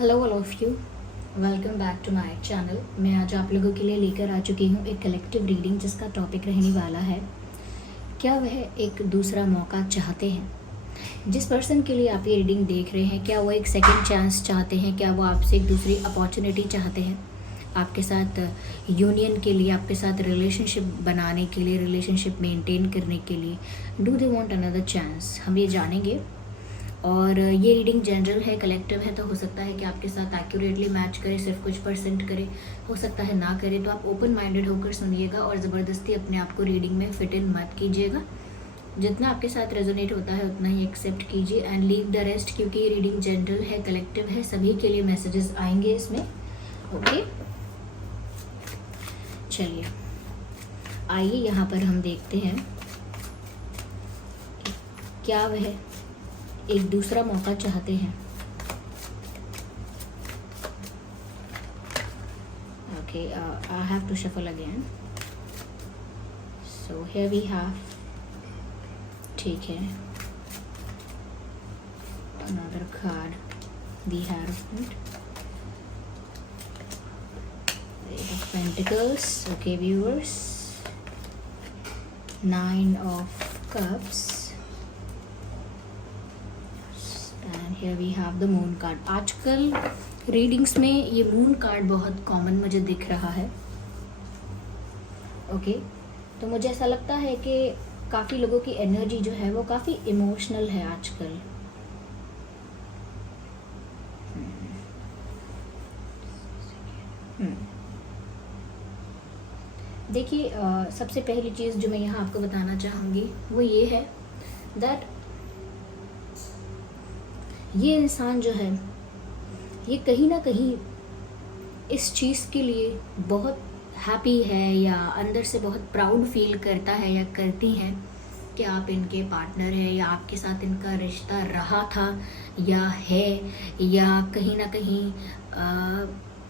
Hello all of you, welcome back to my channel. मैं आज आप लोगों के लिए लेकर आ चुकी हूँ एक कलेक्टिव रीडिंग जिसका टॉपिक रहने वाला है, क्या वह एक दूसरा मौका चाहते हैं। जिस पर्सन के लिए आप ये रीडिंग देख रहे हैं, क्या वो एक सेकंड चांस चाहते हैं, क्या वो आपसे एक दूसरी अपॉर्चुनिटी चाहते हैं आपके साथ यूनियन के लिए, आपके साथ रिलेशनशिप बनाने के लिए, रिलेशनशिप मेंटेन करने के लिए। Do they want another chance, हम ये जानेंगे। और ये रीडिंग जनरल है, कलेक्टिव है, तो हो सकता है कि आपके साथ एक्यूरेटली मैच करे, सिर्फ कुछ परसेंट करे, हो सकता है ना करे। तो आप ओपन माइंडेड होकर सुनिएगा और ज़बरदस्ती अपने आप को रीडिंग में फिट इन मत कीजिएगा। जितना आपके साथ रेजोनेट होता है उतना ही एक्सेप्ट कीजिए एंड लीव द रेस्ट, क्योंकि ये रीडिंग जनरल है, कलेक्टिव है, सभी के लिए मैसेजेस आएंगे इसमें। ओके, चलिए आइए यहाँ पर हम देखते हैं कि क्या वह एक दूसरा मौका चाहते हैं। Okay, I have to shuffle again. So here we have, ठीक है, another card, the hierophant, eight of pentacles. Okay viewers, nine of cups, here we have the moon card. आजकल रीडिंग्स में ये मून कार्ड बहुत common मुझे दिख रहा है। ओके, तो मुझे ऐसा लगता है कि काफ़ी लोगों की एनर्जी जो है वो काफ़ी इमोशनल है आजकल। देखिए, सबसे पहली चीज़ जो मैं यहाँ आपको बताना चाहूँगी वो ये है दैट ये इंसान जो है ये कहीं ना कहीं इस चीज़ के लिए बहुत हैप्पी है या अंदर से बहुत प्राउड फील करता है या करती हैं कि आप इनके पार्टनर हैं या आपके साथ इनका रिश्ता रहा था या है, या कहीं ना कहीं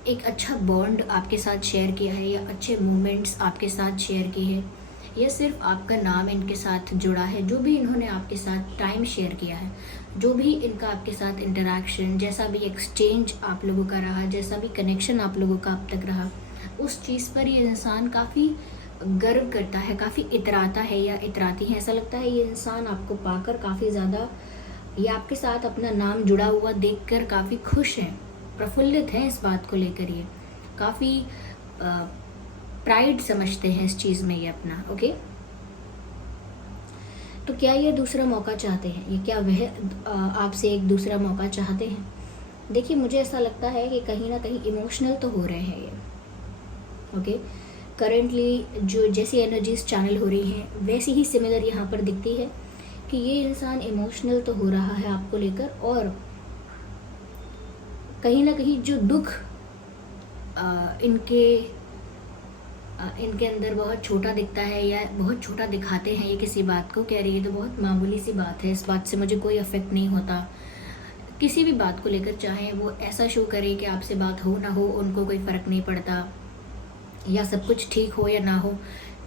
एक अच्छा बॉन्ड आपके साथ शेयर किया है या अच्छे मोमेंट्स आपके साथ शेयर किए हैं, या सिर्फ आपका नाम इनके साथ जुड़ा है। जो भी इन्होंने आपके साथ टाइम शेयर किया है, जो भी इनका आपके साथ इंटरेक्शन, जैसा भी एक्सचेंज आप लोगों का रहा, जैसा भी कनेक्शन आप लोगों का अब तक रहा, उस चीज़ पर ये इंसान काफ़ी गर्व करता है, काफ़ी इतराता है या इतराती है। ऐसा लगता है ये इंसान आपको पाकर काफ़ी ज़्यादा, या आपके साथ अपना नाम जुड़ा हुआ देखकर काफ़ी खुश हैं, प्रफुल्लित हैं इस बात को लेकर। ये काफ़ी प्राइड समझते हैं इस चीज़ में ये अपना। ओके, तो क्या ये दूसरा मौका चाहते हैं, ये क्या वह आपसे एक दूसरा मौका चाहते हैं। देखिए, मुझे ऐसा लगता है कि कहीं ना कहीं इमोशनल तो हो रहे हैं ये। ओके, करेंटली जो जैसी एनर्जीज चैनल हो रही हैं वैसी ही सिमिलर यहाँ पर दिखती है कि ये इंसान इमोशनल तो हो रहा है आपको लेकर, और कहीं ना कहीं जो दुख इनके अंदर बहुत छोटा दिखता है या बहुत छोटा दिखाते हैं ये किसी बात को, कह रही है तो बहुत मामूली सी बात है, इस बात से मुझे कोई अफेक्ट नहीं होता। किसी भी बात को लेकर चाहे वो ऐसा शो करे कि आपसे बात हो ना हो, उनको कोई फ़र्क नहीं पड़ता, या सब कुछ ठीक हो या ना हो,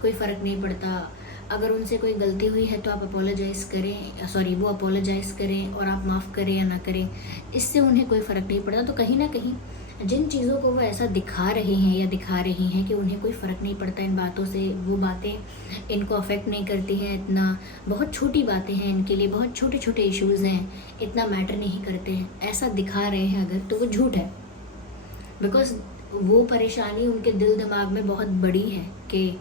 कोई फ़र्क नहीं पड़ता। अगर उनसे कोई गलती हुई है तो आप अपोलोजाइज़ करें, सॉरी वो अपोलोजाइज़ करें और आप माफ़ करें या ना करें, इससे उन्हें कोई फ़र्क नहीं पड़ता। तो कहीं ना कहीं जिन चीज़ों को वो ऐसा दिखा रहे हैं या दिखा रही हैं कि उन्हें कोई फ़र्क नहीं पड़ता इन बातों से, वो बातें इनको अफेक्ट नहीं करती हैं इतना, बहुत छोटी बातें हैं इनके लिए, बहुत छोटे छोटे इश्यूज़ हैं, इतना मैटर नहीं करते हैं, ऐसा दिखा रहे हैं अगर, तो वो झूठ है। बिकॉज़ वो परेशानी उनके दिल दिमाग में बहुत बड़ी है कि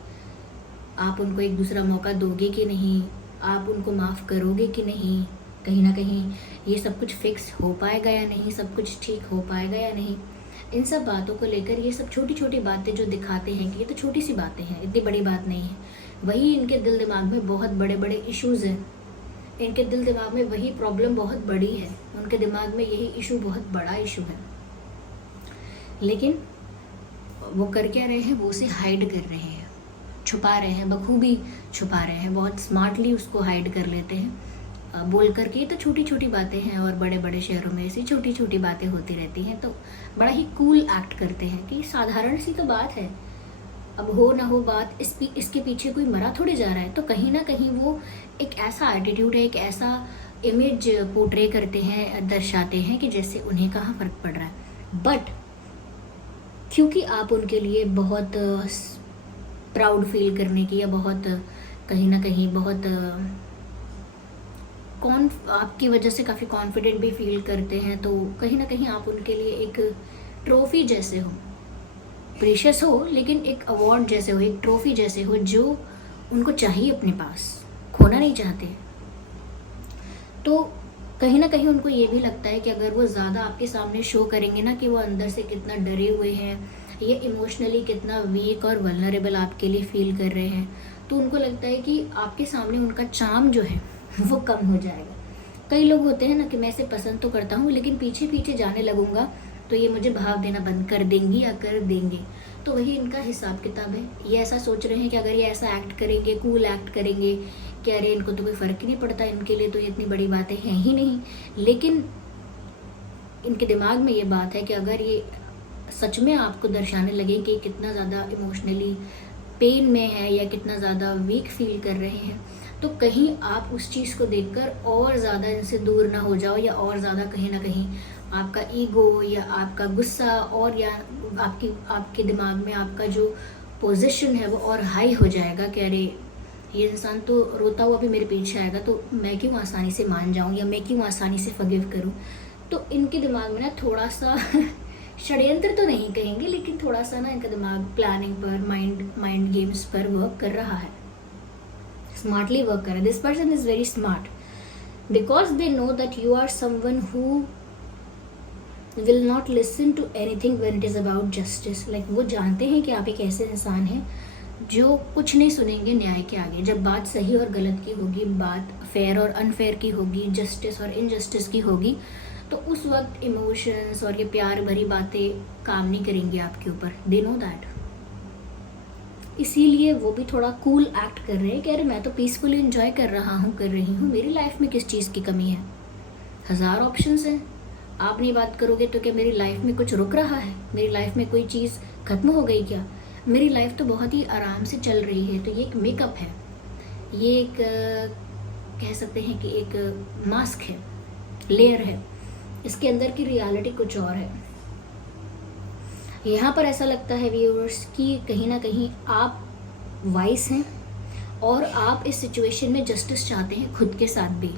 आप उनको एक दूसरा मौका दोगे कि नहीं, आप उनको माफ़ करोगे कि नहीं, कहीं ना कहीं ये सब कुछ फिक्स हो पाएगा या नहीं, सब कुछ ठीक हो पाएगा या नहीं। इन सब बातों को लेकर ये सब छोटी छोटी बातें जो दिखाते हैं कि ये तो छोटी सी बातें हैं, इतनी बड़ी बात नहीं है, वही इनके दिल दिमाग में बहुत बड़े बड़े इश्यूज़ हैं। इनके दिल दिमाग में वही प्रॉब्लम बहुत बड़ी है, उनके दिमाग में यही इशू बहुत बड़ा इशू है, लेकिन वो कर क्या रहे हैं, वो उसे हाइड कर रहे हैं, छुपा रहे हैं, बखूबी छुपा रहे हैं, बहुत स्मार्टली उसको हाइड कर लेते हैं बोल करके। ये तो छोटी छोटी बातें हैं और बड़े बड़े शहरों में ऐसी छोटी छोटी बातें होती रहती हैं, तो बड़ा ही कूल एक्ट करते हैं कि साधारण सी तो बात है, अब हो ना हो बात, इसके पीछे कोई मरा थोड़ी जा रहा है। तो कहीं ना कहीं वो एक ऐसा एटीट्यूड है, एक ऐसा इमेज पोर्ट्रे करते हैं, दर्शाते हैं कि जैसे उन्हें कहाँ फ़र्क पड़ रहा है। बट क्योंकि आप उनके लिए बहुत प्राउड फील करने की या बहुत कहीं ना कहीं बहुत आपकी वजह से काफ़ी कॉन्फिडेंट भी फील करते हैं, तो कहीं ना कहीं आप उनके लिए एक ट्रॉफी जैसे हो, प्रीशियस हो लेकिन एक अवार्ड जैसे हो, एक ट्रॉफी जैसे हो जो उनको चाहिए अपने पास, खोना नहीं चाहते। तो कहीं ना कहीं उनको ये भी लगता है कि अगर वो ज़्यादा आपके सामने शो करेंगे ना कि वो अंदर से कितना डरे हुए हैं, ये इमोशनली कितना वीक और वल्नरेबल आपके लिए फील कर रहे हैं, तो उनको लगता है कि आपके सामने उनका चार्म जो है वो कम हो जाएगा। कई लोग होते हैं ना कि मैं इसे पसंद तो करता हूँ लेकिन पीछे पीछे जाने लगूंगा तो ये मुझे भाव देना बंद कर देंगी या कर देंगे। तो वही इनका हिसाब किताब है। ये ऐसा सोच रहे हैं कि अगर ये ऐसा एक्ट करेंगे, कूल एक्ट करेंगे कि अरे इनको तो कोई फ़र्क ही नहीं पड़ता, इनके लिए तो ये इतनी बड़ी बातें हैं ही नहीं। लेकिन इनके दिमाग में ये बात है कि अगर ये सच में आपको दर्शाने लगे कि कितना ज़्यादा इमोशनली पेन में है या कितना ज़्यादा वीक फील कर रहे हैं, तो कहीं आप उस चीज़ को देखकर और ज़्यादा इनसे दूर ना हो जाओ, या और ज़्यादा कहीं ना कहीं आपका ईगो या आपका गुस्सा और या आपके दिमाग में आपका जो पोजीशन है वो और हाई हो जाएगा कि अरे ये इंसान तो रोता हुआ भी मेरे पीछे आएगा, तो मैं क्यों आसानी से मान जाऊं या मैं क्यों आसानी से फॉरगिव करूं। तो इनके दिमाग में ना थोड़ा सा षड्यंत्र तो नहीं कहेंगे लेकिन थोड़ा सा ना इनका दिमाग प्लानिंग पर, माइंड गेम्स पर वर्क कर रहा है, स्मार्टली वर्क कर रहा है। This person is very smart because they know that you are someone who will not listen to anything when it is about justice. Like वो जानते हैं कि आप एक ऐसे इंसान हैं जो कुछ नहीं सुनेंगे न्याय के आगे। जब बात सही और गलत की होगी, बात फेयर और अनफेयर की होगी, जस्टिस और इनजस्टिस की होगी, तो उस वक्त इमोशंस और ये प्यार भरी बातें काम नहीं करेंगी आपके ऊपर। दे नो दैट। इसीलिए वो भी थोड़ा कूल एक्ट कर रहे हैं कि अरे मैं तो पीसफुली एंजॉय कर रही हूँ, मेरी लाइफ में किस चीज़ की कमी है, 1000 ऑप्शंस हैं। आप नहीं बात करोगे तो क्या मेरी लाइफ में कुछ रुक रहा है, मेरी लाइफ में कोई चीज़ खत्म हो गई क्या? मेरी लाइफ तो बहुत ही आराम से चल रही है। तो ये एक मेकअप है, ये एक कह सकते हैं कि एक मास्क है, लेयर है, इसके अंदर की रियलिटी कुछ और है। यहाँ पर ऐसा लगता है व्यूअर्स कि कहीं ना कहीं आप वाइस हैं और आप इस सिचुएशन में जस्टिस चाहते हैं खुद के साथ भी।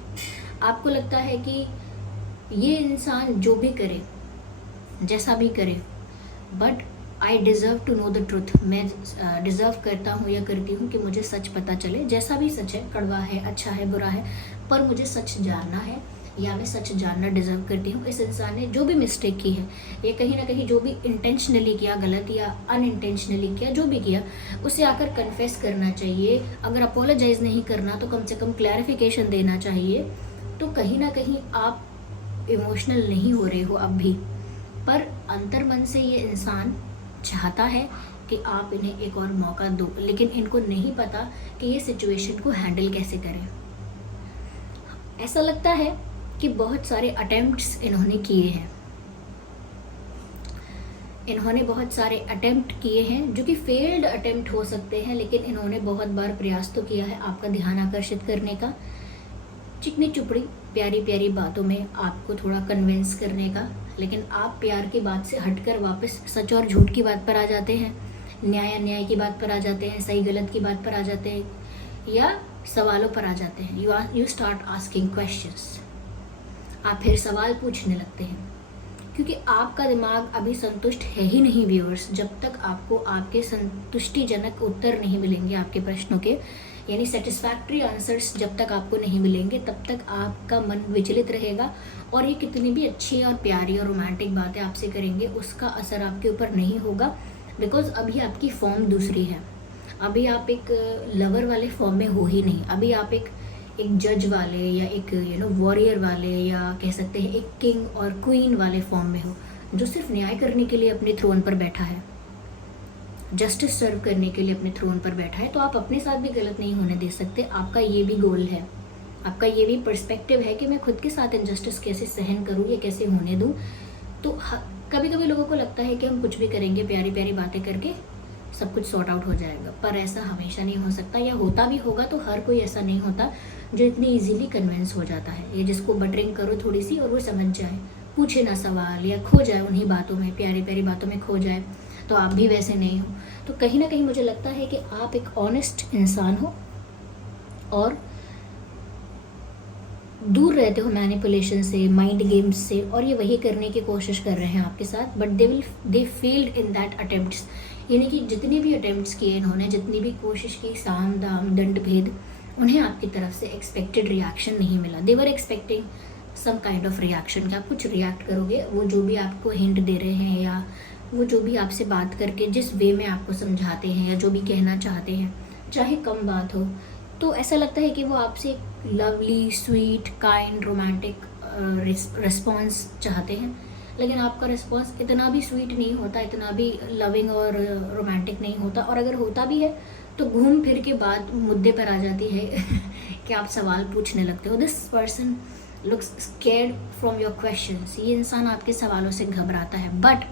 आपको लगता है कि ये इंसान जो भी करे, जैसा भी करे, but I deserve to know the truth. मैं डिज़र्व करता हूँ या करती हूँ कि मुझे सच पता चले, जैसा भी सच है, कड़वा है, अच्छा है, बुरा है, पर मुझे सच जानना है या मैं सच जानना डिज़र्व करती हूँ। इस इंसान ने जो भी मिस्टेक की है, ये कहीं ना कहीं जो भी इंटेंशनली किया गलत या अनइंटेंशनली किया, जो भी किया, उसे आकर कन्फेस करना चाहिए। अगर अपोलोजाइज नहीं करना तो कम से कम क्लैरिफिकेशन देना चाहिए। तो कहीं ना कहीं आप इमोशनल नहीं हो रहे हो अब भी, पर अंतर्मन से ये इंसान चाहता है कि आप इन्हें एक और मौका दो, लेकिन इनको नहीं पता कि ये सिचुएशन को हैंडल कैसे करें। ऐसा लगता है कि बहुत सारे अटेम्प्ट्स इन्होंने किए हैं, इन्होंने बहुत सारे अटेम्प्ट किए हैं जो कि फेल्ड अटेम्प्ट हो सकते हैं, लेकिन इन्होंने बहुत बार प्रयास तो किया है आपका ध्यान आकर्षित करने का, चिकनी चुपड़ी प्यारी प्यारी बातों में आपको थोड़ा कन्विंस करने का। लेकिन आप प्यार की बात से हटकर वापस सच और झूठ की बात पर आ जाते हैं, न्याय अन्याय की बात पर आ जाते हैं, सही गलत की बात पर आ जाते हैं, या सवालों पर आ जाते हैं। You start asking questions. आप फिर सवाल पूछने लगते हैं, क्योंकि आपका दिमाग अभी संतुष्ट है ही नहीं व्यूअर्स। जब तक आपको आपके संतुष्टिजनक उत्तर नहीं मिलेंगे आपके प्रश्नों के, यानी सेटिस्फैक्ट्री आंसर्स जब तक आपको नहीं मिलेंगे, तब तक आपका मन विचलित रहेगा और ये कितनी भी अच्छी और प्यारी और रोमांटिक बातें आपसे करेंगे, उसका असर आपके ऊपर नहीं होगा। बिकॉज अभी आपकी फॉर्म दूसरी है, अभी आप एक लवर वाले फॉर्म में हो ही नहीं, अभी आप एक जज वाले या एक वॉरियर वाले, या कह सकते हैं एक किंग और क्वीन वाले फॉर्म में हो, जो सिर्फ न्याय करने के लिए अपने थ्रोन पर बैठा है, जस्टिस सर्व करने के लिए अपने थ्रोन पर बैठा है। तो आप अपने साथ भी गलत नहीं होने दे सकते। आपका ये भी गोल है, आपका ये भी पर्सपेक्टिव है कि मैं खुद के साथ इनजस्टिस कैसे सहन करूँ या कैसे होने दूँ। तो कभी कभी लोगों को लगता है कि हम कुछ भी करेंगे, प्यारी प्यारी बातें करके सब कुछ सॉर्ट आउट हो जाएगा, पर ऐसा हमेशा नहीं हो सकता, या होता भी होगा तो हर कोई ऐसा नहीं होता जो इतनी इजीली कन्विंस हो जाता है। ये जिसको बटरिंग करो थोड़ी सी और वो समझ जाए, पूछे ना सवाल या खो जाए उन्हीं बातों में, प्यारी प्यारी बातों में खो जाए, तो आप भी वैसे नहीं हो। तो कहीं ना कहीं मुझे लगता है कि आप एक ऑनेस्ट इंसान हो और दूर रहते हो मैनिपुलेशन से, माइंड गेम्स से, और ये वही करने की कोशिश कर रहे हैं आपके साथ, but they failed in that attempts. यानी कि जितने भी अटेम्प्ट्स किए इन्होंने, जितनी भी कोशिश की, साम दाम दंड भेद, उन्हें आपकी तरफ से एक्सपेक्टेड रिएक्शन नहीं मिला। They were expecting some kind of reaction, कि आप कुछ रिएक्ट करोगे, वो जो भी आपको हिंट दे रहे हैं या वो जो भी आपसे बात करके जिस वे में आपको समझाते हैं या जो भी कहना चाहते हैं, चाहे कम बात हो, तो ऐसा लगता है कि वो आपसे lovely, sweet, kind, romantic response चाहते हैं। लेकिन आपका रिस्पॉन्स इतना भी स्वीट नहीं होता, इतना भी लविंग और रोमांटिक नहीं होता, और अगर होता भी है तो घूम फिर के बात मुद्दे पर आ जाती है कि आप सवाल पूछने लगते हो। This person looks scared from your questions. ये इंसान आपके सवालों से घबराता है, but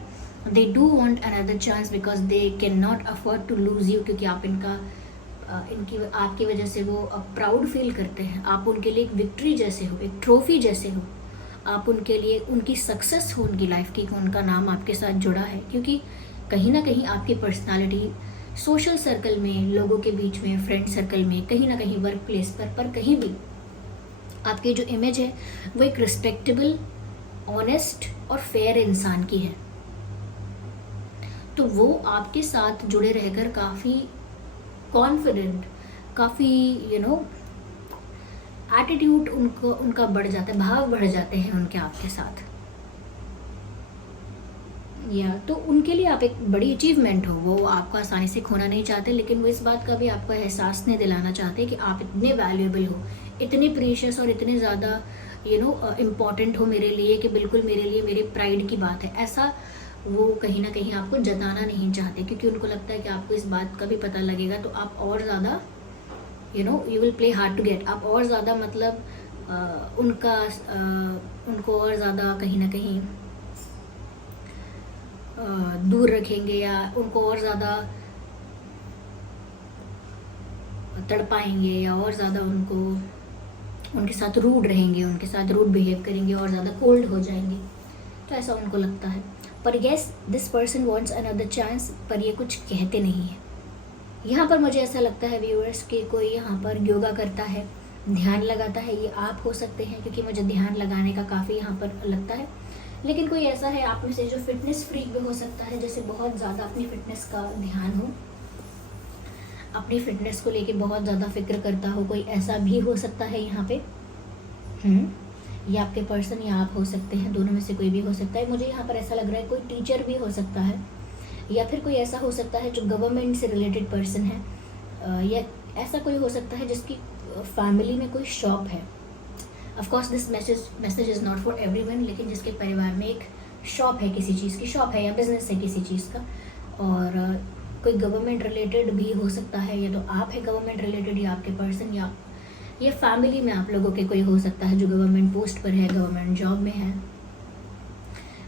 they do want another chance because they can not afford to lose you, क्योंकि आप इनकी आपकी वजह से वो प्राउड फील करते हैं। आप उनके लिए एक विक्ट्री जैसे हो, एक ट्रॉफी जैसे हो। आप उनके लिए उनकी सक्सेस हो उनकी लाइफ की, उनका नाम आपके साथ जुड़ा है, क्योंकि कहीं ना कहीं आपकी पर्सनालिटी सोशल सर्कल में, लोगों के बीच में, फ्रेंड सर्कल में, कहीं ना कहीं वर्क प्लेस पर कहीं भी आपकी जो इमेज है वो एक रिस्पेक्टेबल, ऑनेस्ट और फेयर इंसान की है। तो वो आपके साथ जुड़े रहकर काफ़ी कॉन्फिडेंट, काफ़ी एटीट्यूड उनका बढ़ जाता है, भाव बढ़ जाते हैं उनके आपके साथ। या तो उनके लिए आप एक बड़ी अचीवमेंट हो, वो आपको आसानी से खोना नहीं चाहते, लेकिन वो इस बात का भी आपको एहसास नहीं दिलाना चाहते कि आप इतने वैल्यूएबल हो, इतने प्रीशियस और इतने ज़्यादा इम्पॉर्टेंट हो मेरे लिए कि बिल्कुल मेरे लिए मेरे प्राइड की बात है। ऐसा वो कहीं ना कहीं आपको जताना नहीं चाहते, क्योंकि उनको लगता है कि आपको इस बात का भी पता लगेगा तो आप और ज़्यादा you will play hard to get. आप और ज़्यादा मतलब उनको और ज़्यादा कहीं ना कहीं दूर रखेंगे, या उनको और ज़्यादा तड़पाएंगे, या और ज़्यादा उनके साथ रूड रहेंगे, उनके साथ रूड बिहेव करेंगे, और ज़्यादा कोल्ड हो जाएंगे। तो ऐसा उनको लगता है। पर yes, this person wants another chance, पर ये कुछ कहते नहीं है। यहाँ पर मुझे ऐसा लगता है व्यूअर्स कि कोई यहाँ पर योगा करता है, ध्यान लगाता है। ये आप हो सकते हैं, क्योंकि मुझे ध्यान लगाने का काफ़ी यहाँ पर लगता है। लेकिन कोई ऐसा है आप में से जो फिटनेस फ्रीक भी हो सकता है, जैसे बहुत ज़्यादा अपनी फिटनेस का ध्यान हो, अपनी फिटनेस को लेके बहुत ज़्यादा फिक्र करता हो, कोई ऐसा भी हो सकता है यहाँ पे। ये आपके पर्सन या आप हो सकते हैं, दोनों में से कोई भी हो सकता है। मुझे यहाँ पर ऐसा लग रहा है कोई टीचर भी हो सकता है, या फिर कोई ऐसा हो सकता है जो गवर्नमेंट से रिलेटेड पर्सन है, या ऐसा कोई हो सकता है जिसकी फैमिली में कोई शॉप है। Of course this message is not for everyone, लेकिन जिसके परिवार में एक शॉप है, किसी चीज़ की शॉप है या बिजनेस है किसी चीज़ का, और कोई गवर्नमेंट रिलेटेड भी हो सकता है, या तो आप है गवर्नमेंट रिलेटेड, या आपके पर्सन, या ये फैमिली में आप लोगों के कोई हो सकता है जो गवर्नमेंट पोस्ट पर है, गवर्नमेंट जॉब में है।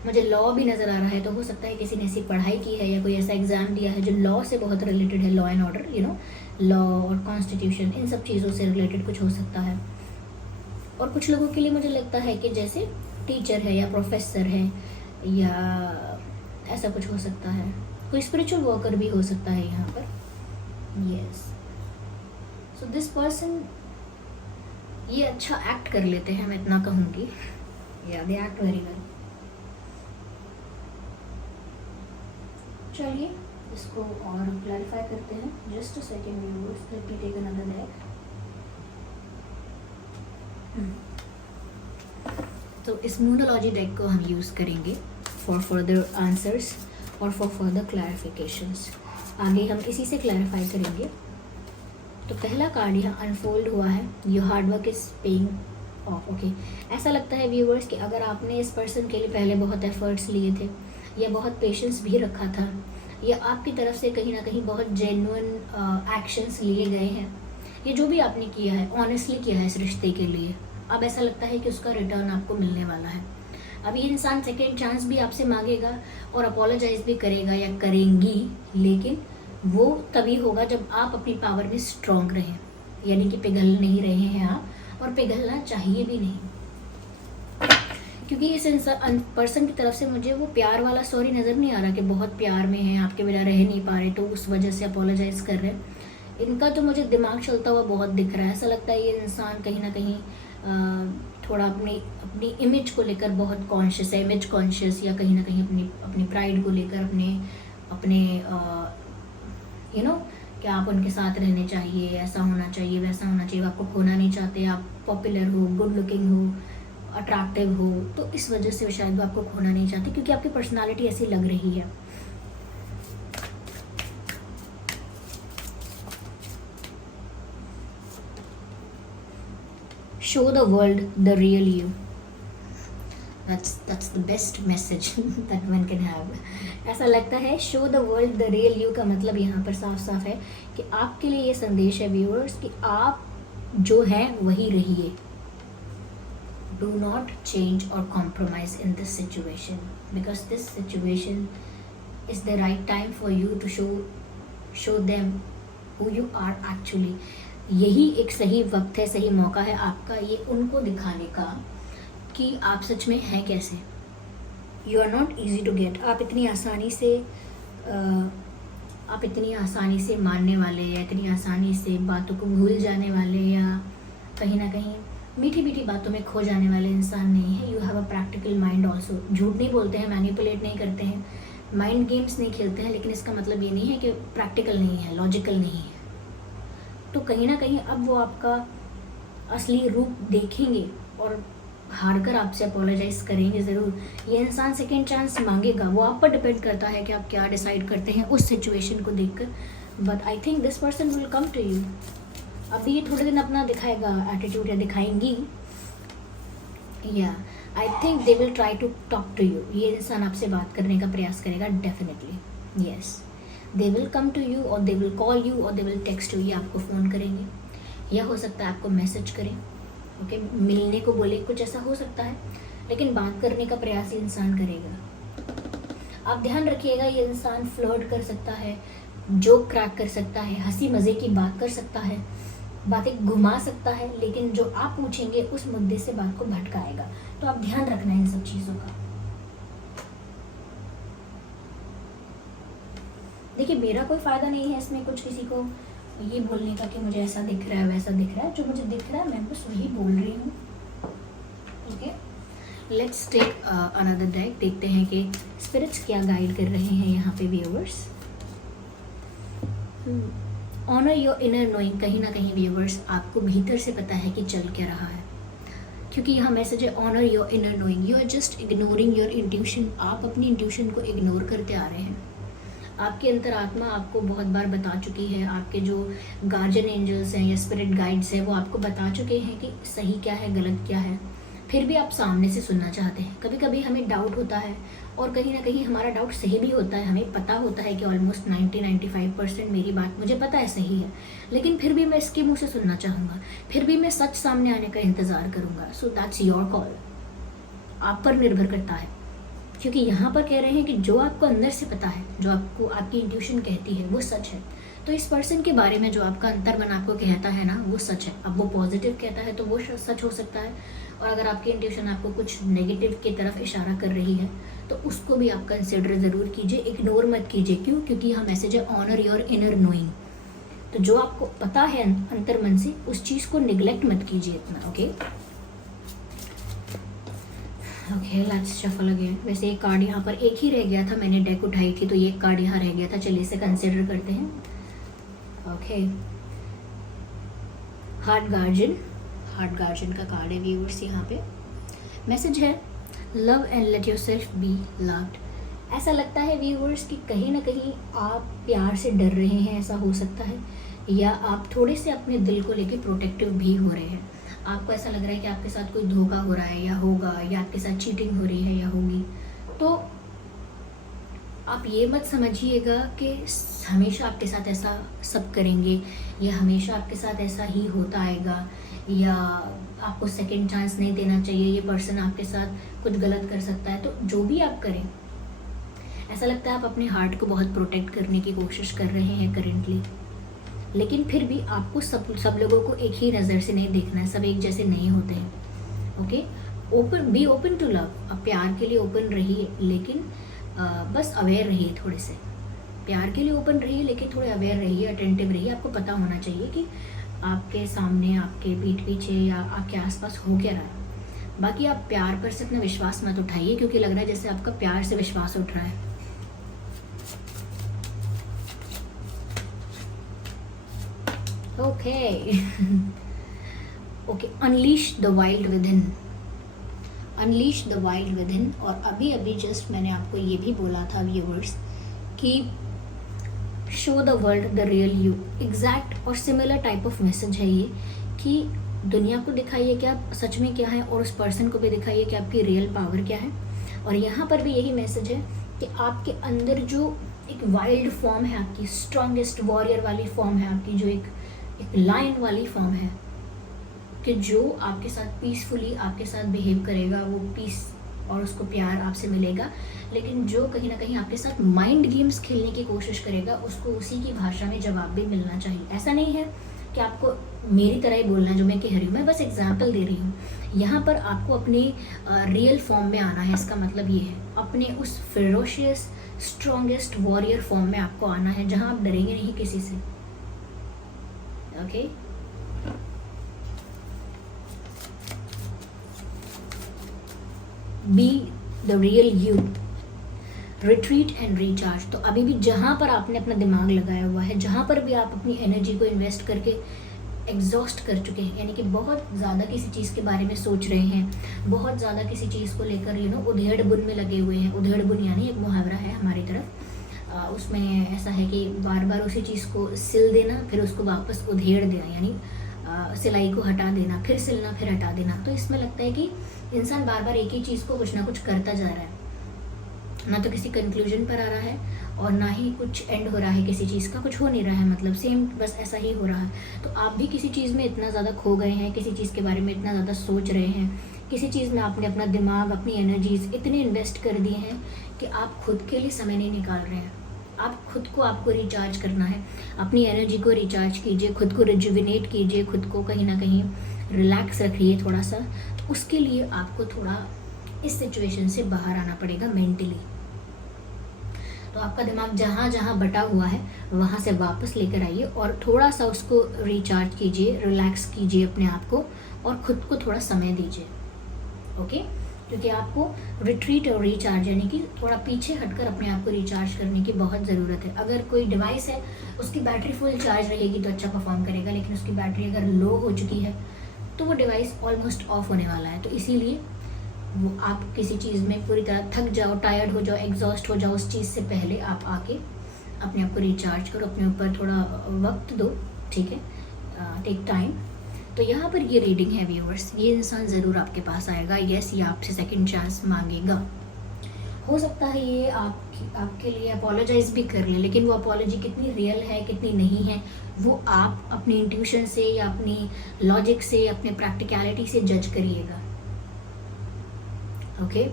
मुझे लॉ भी नज़र आ रहा है, तो हो सकता है किसी ने ऐसी पढ़ाई की है या कोई ऐसा एग्ज़ाम दिया है जो लॉ से बहुत रिलेटेड है, लॉ एंड ऑर्डर, लॉ और कॉन्स्टिट्यूशन, इन सब चीज़ों से रिलेटेड कुछ हो सकता है। और कुछ लोगों के लिए मुझे लगता है कि जैसे टीचर है या प्रोफेसर है, या ऐसा कुछ हो सकता है, कोई स्पिरिचुअल वर्कर भी हो सकता है यहाँ पर। यस, सो दिस पर्सन ये अच्छा एक्ट कर लेते हैं, मैं इतना कहूँगी। या दे एक्ट वेरी वेल। चलिए इसको और क्लैरिफाई करते हैं। Just a second viewers, let me take another deck. तो इस मूनोलॉजी डेक को हम यूज़ करेंगे फॉर फर्दर आंसर्स और फॉर फर्दर क्लैरिफिकेशंस। आगे हम इसी से क्लैरिफाई करेंगे। तो पहला कार्ड यहाँ अनफोल्ड हुआ है, your hard work is paying off. Okay, ऐसा लगता है व्यूअर्स कि अगर आपने इस पर्सन के लिए पहले बहुत एफर्ट्स लिए थे, या बहुत पेशेंस भी रखा था, या आपकी तरफ से कहीं ना कहीं बहुत जेन्युइन एक्शंस लिए गए हैं, ये जो भी आपने किया है ऑनेस्टली किया है इस रिश्ते के लिए, अब ऐसा लगता है कि उसका रिटर्न आपको मिलने वाला है। अब ये इंसान सेकेंड चांस भी आपसे मांगेगा और अपोलोजाइज भी करेगा या करेंगी, लेकिन वो तभी होगा जब आप अपनी पावर में स्ट्रॉन्ग रहें, यानी कि पिघल नहीं रहे हैं आप, और पिघलना चाहिए भी नहीं। क्योंकि इस इंसान पर्सन की तरफ से मुझे वो प्यार वाला सॉरी नज़र नहीं आ रहा कि बहुत प्यार में है, आपके बिना रह नहीं पा रहे तो उस वजह से अपोलोजाइज़ कर रहे हैं। इनका तो मुझे दिमाग चलता हुआ बहुत दिख रहा है। ऐसा लगता है ये इंसान कहीं ना कहीं थोड़ा अपनी अपनी इमेज को लेकर बहुत कॉन्शियस है, इमेज कॉन्शियस, या कहीं ना कहीं अपनी अपनी प्राइड को लेकर, अपने अपने यू नो कि आप उनके साथ रहने चाहिए, ऐसा होना चाहिए, वैसा होना चाहिए, आपको खोना नहीं चाहते, आप पॉपुलर हो, गुड लुकिंग हो, अट्रैक्टिव हो, तो इस वजह से शायद वो आपको खोना नहीं चाहते क्योंकि आपकी पर्सनालिटी ऐसी लग रही है। Show the world the real you, that's the best message that one can have। ऐसा लगता है show the world the real you का मतलब यहाँ पर साफ साफ है कि आपके लिए ये संदेश है व्यूअर्स कि आप जो हैं वही रहिए। Do not change or compromise in this situation because this situation is the right time for you to show them who you are actually। यही एक सही वक्त है, सही मौका है आपका ये उनको दिखाने का कि आप सच में हैं कैसे। You are not easy to get। आप इतनी आसानी से मानने वाले या इतनी आसानी से बातों को भूल जाने वाले या कहीं ना कहीं मीठी मीठी बातों में खो जाने वाले इंसान नहीं है। You have a practical mind also. झूठ नहीं बोलते हैं, मैनिपुलेट नहीं करते हैं, माइंड गेम्स नहीं खेलते हैं, लेकिन इसका मतलब ये नहीं है कि प्रैक्टिकल नहीं है, लॉजिकल नहीं है। तो कहीं ना कहीं अब वो आपका असली रूप देखेंगे और हार कर आपसे अपोलोजाइज करेंगे ज़रूर। ये इंसान सेकेंड चांस मांगेगा, वो आप पर डिपेंड करता है कि आप क्या डिसाइड करते हैं उस सिचुएशन को देखकर। But I think this person will come to you. अभी ये थोड़े दिन अपना दिखाएगा एटीट्यूड या दिखाएंगी, या I think they will try to talk to you. ये इंसान आपसे बात करने का प्रयास करेगा definitely. Yes, they will come to you और दे विल कॉल यू और दे विल टेक्स्ट यू। ये आपको फ़ोन करेंगे या हो सकता है आपको मैसेज करें, ओके, मिलने को बोले, कुछ ऐसा हो सकता है, लेकिन बात करने का प्रयास ये इंसान करेगा। आप ध्यान रखिएगा ये इंसान फ्लर्ट कर सकता है, जोक क्रैक कर सकता है, हंसी मज़े की बात कर सकता है, बातें घुमा सकता है, लेकिन जो आप पूछेंगे उस मुद्दे से बात को भटकाएगा। तो आप ध्यान रखना इन सब चीज़ों का। देखिए मेरा कोई फ़ायदा नहीं है इसमें कुछ किसी को ये बोलने का कि मुझे ऐसा दिख रहा है वैसा दिख रहा है। जो मुझे दिख रहा है मैं बस वही बोल रही हूँ। Okay, let's take another deck. देखते हैं कि स्पिरिट्स क्या गाइड कर रहे हैं यहाँ पे viewers. Honour your inner knowing. कहीं ना कहीं व्यूअर्स आपको भीतर से पता है कि चल क्या रहा है, क्योंकि यहाँ मैसेज है honour your inner knowing. You are just ignoring your intuition. आप अपनी इंट्यूशन को इग्नोर करते आ रहे हैं। आपकी अंतरात्मा आपको बहुत बार बता चुकी है, आपके जो गार्जियन एंजल्स हैं या स्पिरिट गाइड्स हैं वो आपको बता चुके हैं कि सही क्या है गलत क्या है, फिर भी आप सामने से सुनना चाहते हैं। कभी कभी हमें डाउट होता है और कहीं ना कहीं हमारा डाउट सही भी होता है। हमें पता होता है कि ऑलमोस्ट 90-95% मेरी बात मुझे पता है सही है, लेकिन फिर भी मैं इसके मुंह से सुनना चाहूँगा, फिर भी मैं सच सामने आने का इंतज़ार करूँगा। सो दैट्स योर कॉल, आप पर निर्भर करता है। क्योंकि यहाँ पर कह रहे हैं कि जो आपको अंदर से पता है, जो आपको आपकी इंट्यूशन कहती है वो सच है। तो इस पर्सन के बारे में जो आपका अंतर्मन आपको कहता है ना वो सच है। अब वो पॉजिटिव कहता है तो वो सच हो सकता है, और अगर आपकी इंट्यूशन आपको कुछ नेगेटिव की तरफ इशारा कर रही है तो उसको भी आप कंसिडर ज़रूर कीजिए, इग्नोर मत कीजिए। क्यों? क्योंकि यहाँ मैसेज है ऑनर योर इनर नोइंग। तो जो आपको पता है अंतर्मन से उस चीज़ को निगलेक्ट मत कीजिए इतना। Okay okay, let's shuffle again. वैसे एक कार्ड यहाँ पर एक ही रह गया था, मैंने डेक उठाई थी तो ये कार्ड यहाँ रह गया था। चलिए इसे कंसिडर करते हैं। ओके, हार्ट गार्जियन का कार्ड है व्यूअर्स। यहाँ पे मैसेज है love and let your self be loved. ऐसा लगता है व्यूअर्स कि कहीं ना कहीं आप प्यार से डर रहे हैं, ऐसा हो सकता है, या आप थोड़े से अपने दिल को लेके प्रोटेक्टिव भी हो रहे हैं। आपको ऐसा लग रहा है कि आपके साथ कोई धोखा हो रहा है या होगा, या आपके साथ चीटिंग हो रही है या होगी। तो आप ये मत समझिएगा कि हमेशा आपके साथ ऐसा सब करेंगे या हमेशा आपके साथ ऐसा ही होता आएगा, या आपको सेकंड चांस नहीं देना चाहिए, ये पर्सन आपके साथ कुछ गलत कर सकता है। तो जो भी आप करें, ऐसा लगता है आप अपने हार्ट को बहुत प्रोटेक्ट करने की कोशिश कर रहे हैं करेंटली, लेकिन फिर भी आपको सब लोगों को एक ही नज़र से नहीं देखना है। सब एक जैसे नहीं होते हैं। Okay, be open to love. अब प्यार के लिए ओपन रहिए, लेकिन बस अवेयर रहिए थोड़े से। प्यार के लिए ओपन रहिए लेकिन थोड़े अवेयर रहिए, अटेंटिव रहिए। आपको पता होना चाहिए कि आपके सामने, आपके पीठ पीछे या आपके आसपास हो क्या रहा है। बाकी आप प्यार पर से अपना विश्वास मत उठाइए, क्योंकि लग रहा है जैसे आपका प्यार से विश्वास उठ रहा है। Okay okay, unleash the wild with in, unleash the wild with in. और अभी अभी जस्ट मैंने आपको ये भी बोला था व्यूअर्स कि show the world the real you. Exact और सिमिलर टाइप ऑफ मैसेज है ये, कि दुनिया को दिखाइए कि आप सच में क्या है, और उस पर्सन को भी दिखाइए कि आपकी रियल पावर क्या है। और यहाँ पर भी यही मैसेज है कि आपके अंदर जो एक वाइल्ड फॉर्म है, आपकी स्ट्रॉन्गेस्ट वॉरियर वाली फॉर्म है, आपकी जो एक लायन वाली फॉर्म है, कि जो आपके साथ पीसफुली आपके साथ बिहेव करेगा, वो पीस और उसको प्यार आपसे मिलेगा। लेकिन जो कहीं ना कहीं आपके साथ माइंड गेम्स खेलने की कोशिश करेगा, उसको उसी की भाषा में जवाब भी मिलना चाहिए। ऐसा नहीं है कि आपको मेरी तरह ही बोलना है जो मैं कह रही हूँ, मैं बस एग्जाम्पल दे रही हूँ। यहाँ पर आपको अपने रियल फॉर्म में आना है। इसका मतलब ये है अपने उस फेरोशियस स्ट्रॉन्गेस्ट वॉरियर फॉर्म में आपको आना है, जहाँ आप डरेंगे नहीं किसी से। Okay be the real you, retreat and recharge. तो अभी भी जहाँ पर आपने अपना दिमाग लगाया हुआ है, जहाँ पर भी आप अपनी एनर्जी को इन्वेस्ट करके एग्जॉस्ट कर चुके हैं, यानी कि बहुत ज़्यादा किसी चीज़ के बारे में सोच रहे हैं, बहुत ज़्यादा किसी चीज़ को लेकर उधेड़ बुन में लगे हुए हैं। उधेड़ बुन यानी एक मुहावरा है हमारी तरफ, उसमें ऐसा है कि बार बार उसी चीज़ को सिल देना, फिर उसको वापस उधेड़ देना, यानी सिलाई को हटा देना, फिर सिलना, फिर हटा देना। तो इसमें लगता है कि इंसान बार बार एक ही चीज़ को कुछ ना कुछ करता जा रहा है, ना तो किसी कंक्लूजन पर आ रहा है और ना ही कुछ एंड हो रहा है किसी चीज़ का, कुछ हो नहीं रहा है, मतलब सेम बस ऐसा ही हो रहा है। तो आप भी किसी चीज़ में इतना ज़्यादा खो गए हैं, किसी चीज़ के बारे में इतना ज़्यादा सोच रहे हैं, किसी चीज़ में आपने अपना दिमाग, अपनी एनर्जीज इतने इन्वेस्ट कर दी हैं कि आप खुद के लिए समय नहीं निकाल रहे हैं। आप खुद को, आपको रिचार्ज करना है, अपनी एनर्जी को रिचार्ज कीजिए, खुद को रिजुविनेट कीजिए, खुद को कहीं ना कहीं रिलैक्स रखिए थोड़ा सा। तो उसके लिए आपको थोड़ा इस सिचुएशन से बाहर आना पड़ेगा मेंटली। तो आपका दिमाग जहाँ जहाँ बटा हुआ है वहाँ से वापस लेकर आइए और थोड़ा सा उसको रिचार्ज कीजिए, रिलैक्स कीजिए अपने आप को और ख़ुद को थोड़ा समय दीजिए। ओके, क्योंकि आपको रिट्रीट और रिचार्ज यानी कि थोड़ा पीछे हटकर अपने आप को रिचार्ज करने की बहुत ज़रूरत है। अगर कोई डिवाइस है उसकी बैटरी फुल चार्ज रहेगी तो अच्छा परफॉर्म करेगा, लेकिन उसकी बैटरी अगर लो हो चुकी है तो वो डिवाइस ऑलमोस्ट ऑफ होने वाला है। तो इसीलिए वो आप किसी चीज़ में पूरी तरह थक जाओ, टायर्ड हो जाओ, एग्जॉस्ट हो जाओ, उस चीज़ से पहले आप आके अपने आप को रिचार्ज करो, अपने ऊपर थोड़ा वक्त दो, ठीक है, टेक टाइम। तो यहाँ पर ये रीडिंग है व्यूअर्स, ये इंसान ज़रूर आपके पास आएगा, यस, ये आपसे सेकंड चांस मांगेगा। हो सकता है ये आपके लिए अपोलोजाइज भी कर ले, लेकिन वो अपोलॉजी कितनी रियल है कितनी नहीं है वो आप अपनी इंट्यूशन से या अपनी लॉजिक से, अपने प्रैक्टिकलिटी से जज करिएगा। Okay,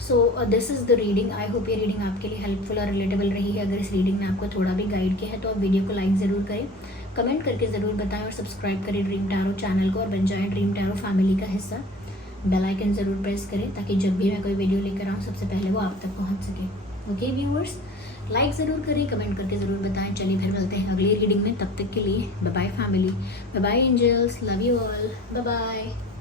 so this is the reading. I hope ये रीडिंग आपके लिए हेल्पफुल और रिलेटेबल रही है। अगर इस रीडिंग ने आपको थोड़ा भी गाइड किया है तो आप वीडियो को लाइक ज़रूर करें, कमेंट करके ज़रूर बताएं और सब्सक्राइब करें ड्रीम टैरो चैनल को और बन जाएं ड्रीम टैरो फैमिली का हिस्सा। बेल आइकन ज़रूर प्रेस करें ताकि जब भी मैं कोई वीडियो लेकर आऊँ सबसे पहले वो आप तक पहुँच सके। ओके व्यूअर्स, लाइक ज़रूर करें, कमेंट करके ज़रूर बताएं। चलिए फिर मिलते हैं अगली रीडिंग में, तब तक के लिए bye bye family, bye bye angels, love you all, bye bye.